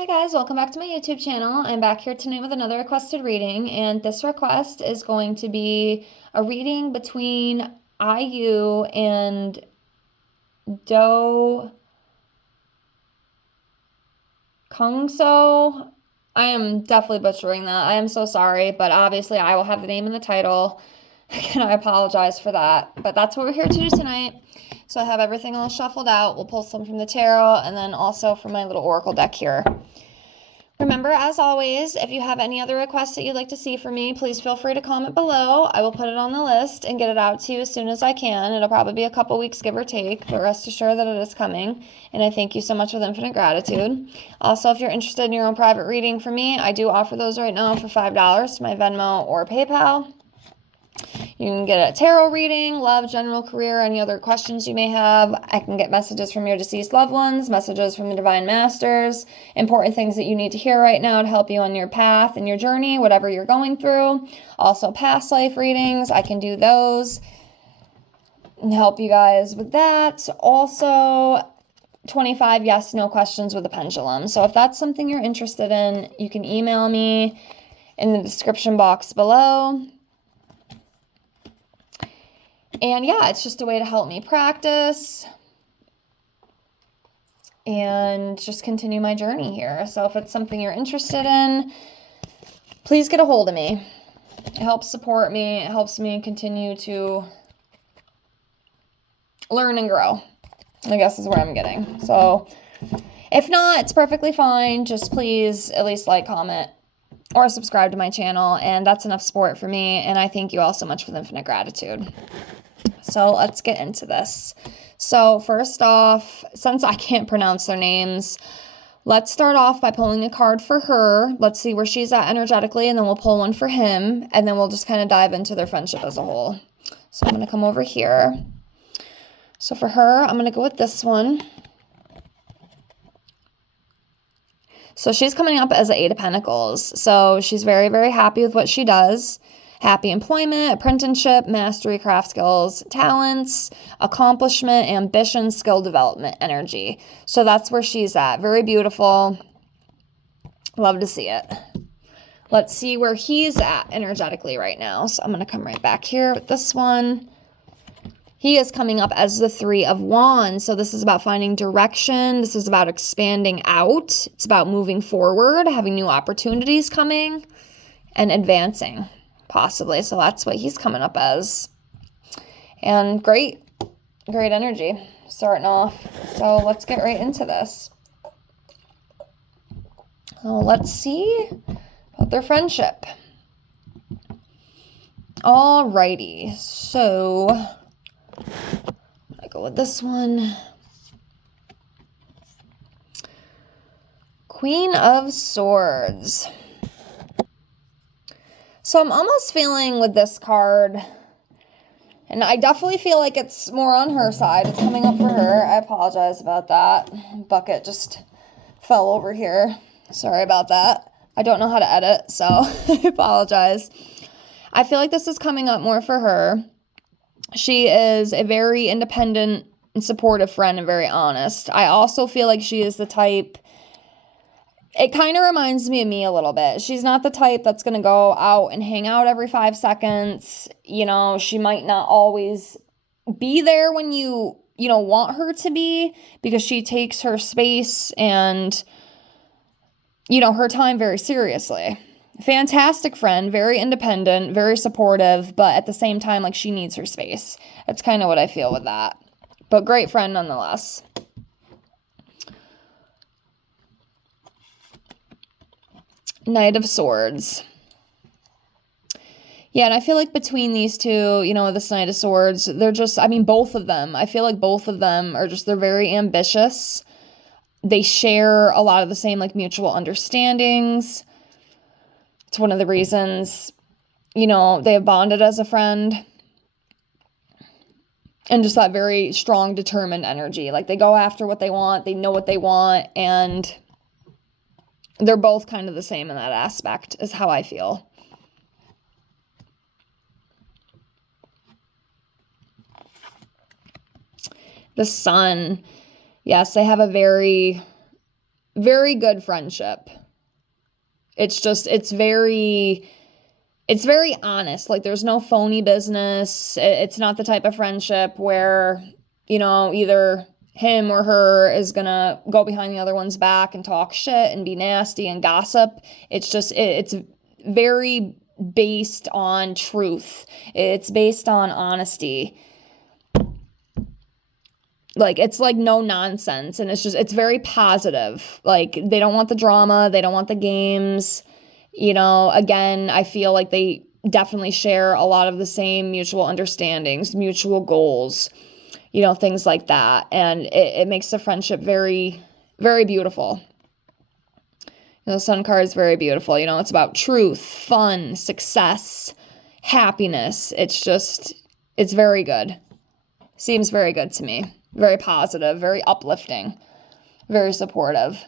Hi guys, welcome back to my YouTube channel. I'm back here tonight with another requested reading, and this request is going to be a reading between IU and Do Kyungsoo. I am definitely butchering that. I am so sorry, but obviously I will have the name in the title. And I apologize for that. But that's what we're here to do tonight. So I have everything all shuffled out. We'll pull some from the tarot and then also from my little oracle deck here. Remember, as always, if you have any other requests that you'd like to see from me, please feel free to comment below. I will put it on the list and get it out to you as soon as I can. It'll probably be a couple weeks, give or take, but rest assured that it is coming. And I thank you so much with infinite gratitude. Also, if you're interested in your own private reading from me, I do offer those right now for $5 to my Venmo or PayPal. You can get a tarot reading, love, general career, any other questions you may have. I can get messages from your deceased loved ones, messages from the divine masters, important things that you need to hear right now to help you on your path and your journey, whatever you're going through. Also, past life readings, I can do those and help you guys with that. Also, 25 yes, no questions with a pendulum. So if that's something you're interested in, you can email me in the description box below. And yeah, it's just a way to help me practice and just continue my journey here. So if it's something you're interested in, please get a hold of me. It helps support me. It helps me continue to learn and grow, I guess is where I'm getting. So if not, it's perfectly fine. Just please at least like, comment, or subscribe to my channel. And that's enough support for me. And I thank you all so much for the infinite gratitude. So let's get into this. So first off, since I can't pronounce their names, let's start off by pulling a card for her. Let's see where she's at energetically, and then we'll pull one for him, and then we'll just kind of dive into their friendship as a whole. So I'm going to come over here. So for her, I'm going to go with this one. So she's coming up as the Eight of Pentacles. So she's very, very happy with what she does. Happy employment, apprenticeship, mastery, craft skills, talents, accomplishment, ambition, skill development, energy. So that's where she's at. Very beautiful. Love to see it. Let's see where he's at energetically right now. So I'm going to come right back here with this one. He is coming up as the Three of Wands. So this is about finding direction. This is about expanding out. It's about moving forward, having new opportunities coming, and advancing. Possibly. So that's what he's coming up as. And great energy starting off. So let's get right into this. Let's see about their friendship. Alrighty. So I go with this one. Queen of Swords. So I'm almost feeling with this card, and I definitely feel like it's more on her side. It's coming up for her. I apologize about that. Bucket just fell over here. Sorry about that. I don't know how to edit, so I apologize. I feel like this is coming up more for her. She is a very independent and supportive friend and very honest. I also feel like she is the type... It kind of reminds me of me a little bit. She's not the type that's going to go out and hang out every 5 seconds. You know, she might not always be there when you want her to be, because she takes her space and, her time very seriously. Fantastic friend, very independent, very supportive, but at the same time, like, she needs her space. That's kind of what I feel with that. But great friend nonetheless. Knight of Swords. Yeah, and I feel like between these two, this Knight of Swords, they're just, both of them. I feel like both of them are just, they're very ambitious. They share a lot of the same, like, mutual understandings. It's one of the reasons, they have bonded as a friend. And just that very strong, determined energy. Like, they go after what they want, they know what they want, and they're both kind of the same in that aspect, is how I feel. The Sun. Yes, they have a very, very good friendship. It's very honest. Like, there's no phony business. It's not the type of friendship where, either him or her is gonna go behind the other one's back and talk shit and be nasty and gossip. It's very based on truth. It's based on honesty. Like, it's like no nonsense, and it's very positive. Like, they don't want the drama, they don't want the games. Again, I feel like they definitely share a lot of the same mutual understandings, mutual goals, things like that. And it makes the friendship very, very beautiful. The Sun card is very beautiful. It's about truth, fun, success, happiness. It's very good. Seems very good to me. Very positive, very uplifting, very supportive.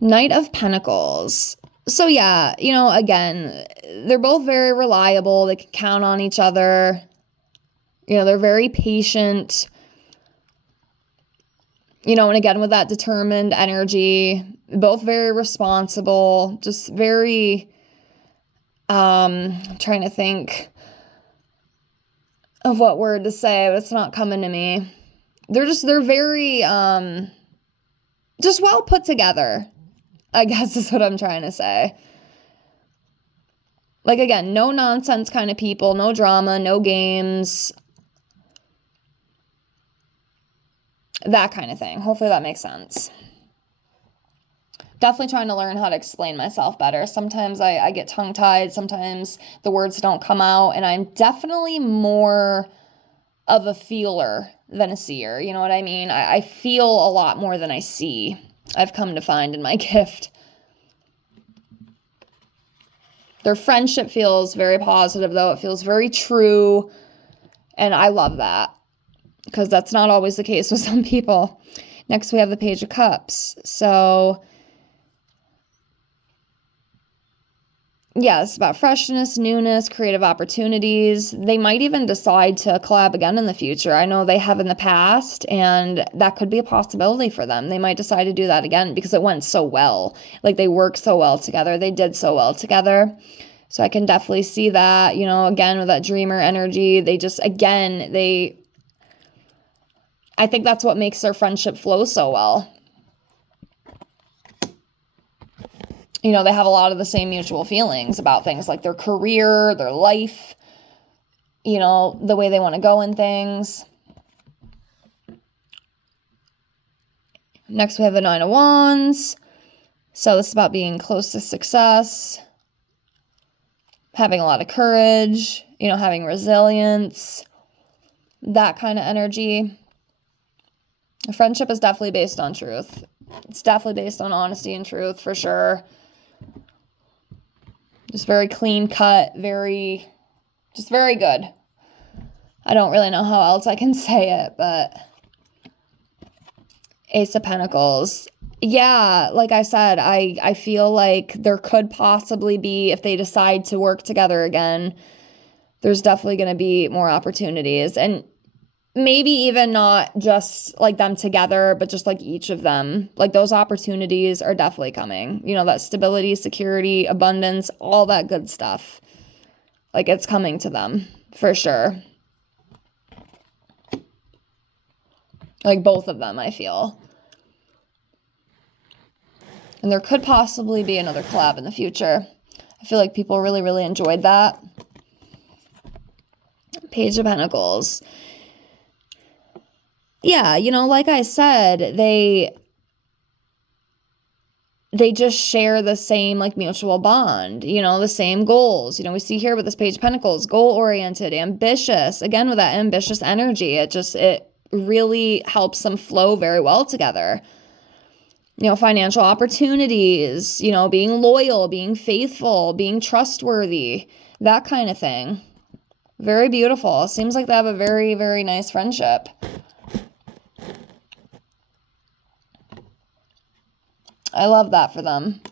Knight of Pentacles. So yeah, again, they're both very reliable. They can count on each other. They're very patient. And again, with that determined energy, both very responsible, just very, I'm trying to think of what word to say, but it's not coming to me. They're very, just well put together, I guess is what I'm trying to say. Like, again, no nonsense kind of people, no drama, no games, that kind of thing. Hopefully that makes sense. Definitely trying to learn how to explain myself better. Sometimes I get tongue-tied. Sometimes the words don't come out. And I'm definitely more of a feeler than a seer. You know what I mean? I feel a lot more than I see. I've come to find in my gift. Their friendship feels very positive, though. It feels very true. And I love that, because that's not always the case with some people. Next, we have the Page of Cups. So, yeah, it's about freshness, newness, creative opportunities. They might even decide to collab again in the future. I know they have in the past, and that could be a possibility for them. They might decide to do that again because it went so well. Like, they worked so well together. They did so well together. So I can definitely see that, again, with that dreamer energy. I think that's what makes their friendship flow so well. They have a lot of the same mutual feelings about things like their career, their life, the way they want to go in things. Next, we have the Nine of Wands. So this is about being close to success, having a lot of courage, having resilience, that kind of energy. A friendship is definitely based on truth. It's definitely based on honesty and truth, for sure. Just very clean cut, just very good. I don't really know how else I can say it, but Ace of Pentacles. Yeah, like I said, I feel like there could possibly be, if they decide to work together again, there's definitely going to be more opportunities. And maybe even not just like them together, but just like each of them. Like, those opportunities are definitely coming. That stability, security, abundance, all that good stuff. Like, it's coming to them for sure. Like, both of them, I feel. And there could possibly be another collab in the future. I feel like people really, really enjoyed that. Page of Pentacles. Yeah, like I said, they just share the same, like, mutual bond, the same goals. We see here with this Page of Pentacles, goal-oriented, ambitious. Again, with that ambitious energy, it really helps them flow very well together. Financial opportunities, being loyal, being faithful, being trustworthy, that kind of thing. Very beautiful. Seems like they have a very, very nice friendship. I love that for them.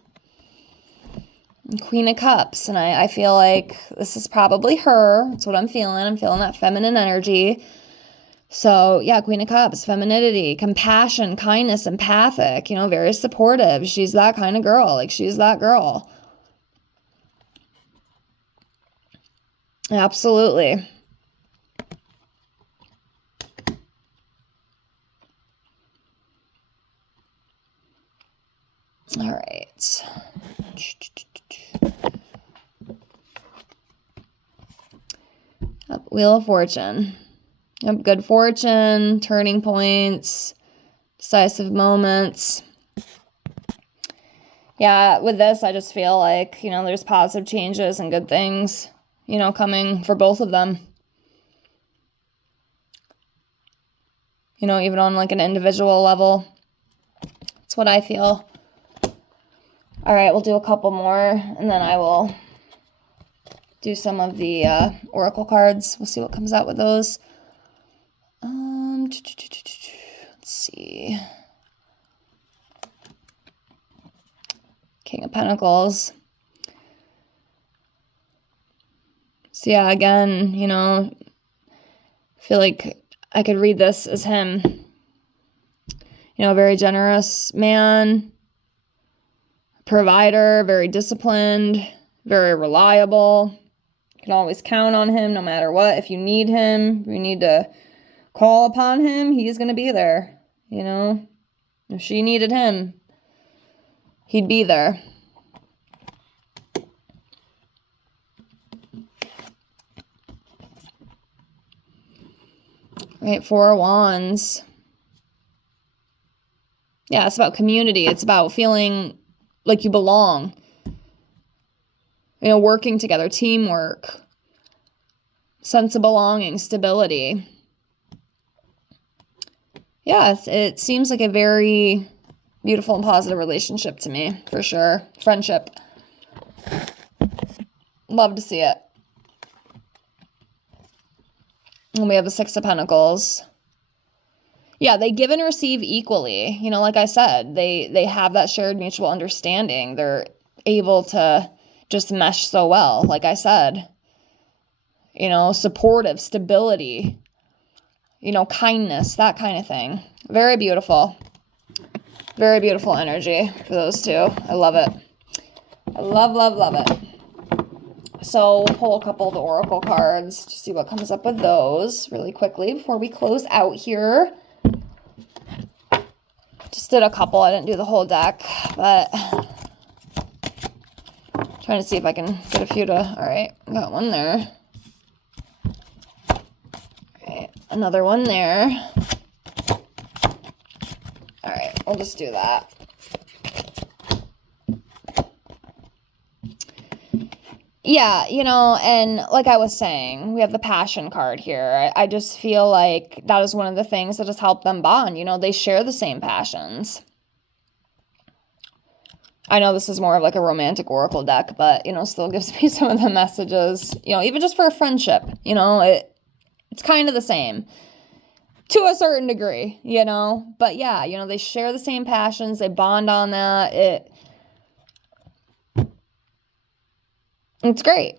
Queen of Cups. And I feel like this is probably her. That's what I'm feeling. I'm feeling that feminine energy. So yeah, Queen of Cups, femininity, compassion, kindness, empathic, very supportive. She's that kind of girl. Like, she's that girl. Absolutely. All right. Wheel of Fortune. Yep, good fortune, turning points, decisive moments. Yeah, with this, I just feel like, there's positive changes and good things, coming for both of them. Even on like an individual level. That's what I feel. All right, we'll do a couple more, and then I will do some of the oracle cards. We'll see what comes out with those. Let's see. King of Pentacles. So yeah, again, I feel like I could read this as him. A very generous man, provider, very disciplined, very reliable. You can always count on him no matter what. If you need him, you need to call upon him, he's going to be there. If she needed him, he'd be there. Right, Four of Wands. Yeah, it's about community. It's about feeling like you belong. Working together, teamwork, sense of belonging, stability. Yeah, it seems like a very beautiful and positive relationship to me, for sure. Friendship. Love to see it. And we have the Six of Pentacles. Yeah, they give and receive equally. Like I said, they have that shared mutual understanding. They're able to just mesh so well, like I said. Supportive, stability, kindness, that kind of thing. Very beautiful. Very beautiful energy for those two. I love it. I love, love, love it. So we'll pull a couple of the oracle cards to see what comes up with those really quickly before we close out here. Just did a couple. I didn't do the whole deck, but trying to see if I can get a few to... All right, got one there. All right, another one there. All right, we'll just do that. Yeah, and like I was saying, we have the passion card here. I just feel like that is one of the things that has helped them bond. They share the same passions. I know this is more of like a romantic oracle deck, but, still gives me some of the messages, even just for a friendship, it's kind of the same to a certain degree, but yeah, they share the same passions. They bond on that. It's great.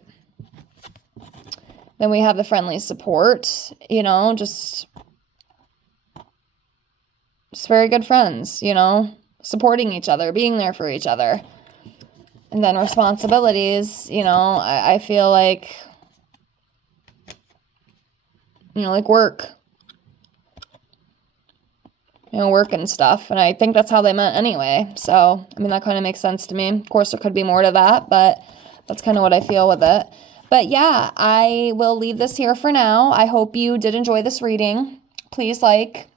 Then we have the friendly support, just very good friends, supporting each other, being there for each other. And then responsibilities, I feel like, like work. Work and stuff. And I think that's how they meant anyway. So, that kind of makes sense to me. Of course, there could be more to that, but that's kind of what I feel with it. But yeah, I will leave this here for now. I hope you did enjoy this reading. Please like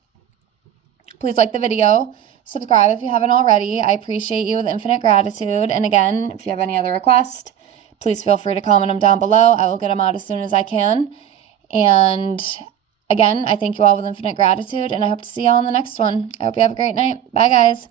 the video. Subscribe if you haven't already. I appreciate you with infinite gratitude. And again, if you have any other requests, please feel free to comment them down below. I will get them out as soon as I can. And again, I thank you all with infinite gratitude, and I hope to see you all in the next one. I hope you have a great night. Bye, guys.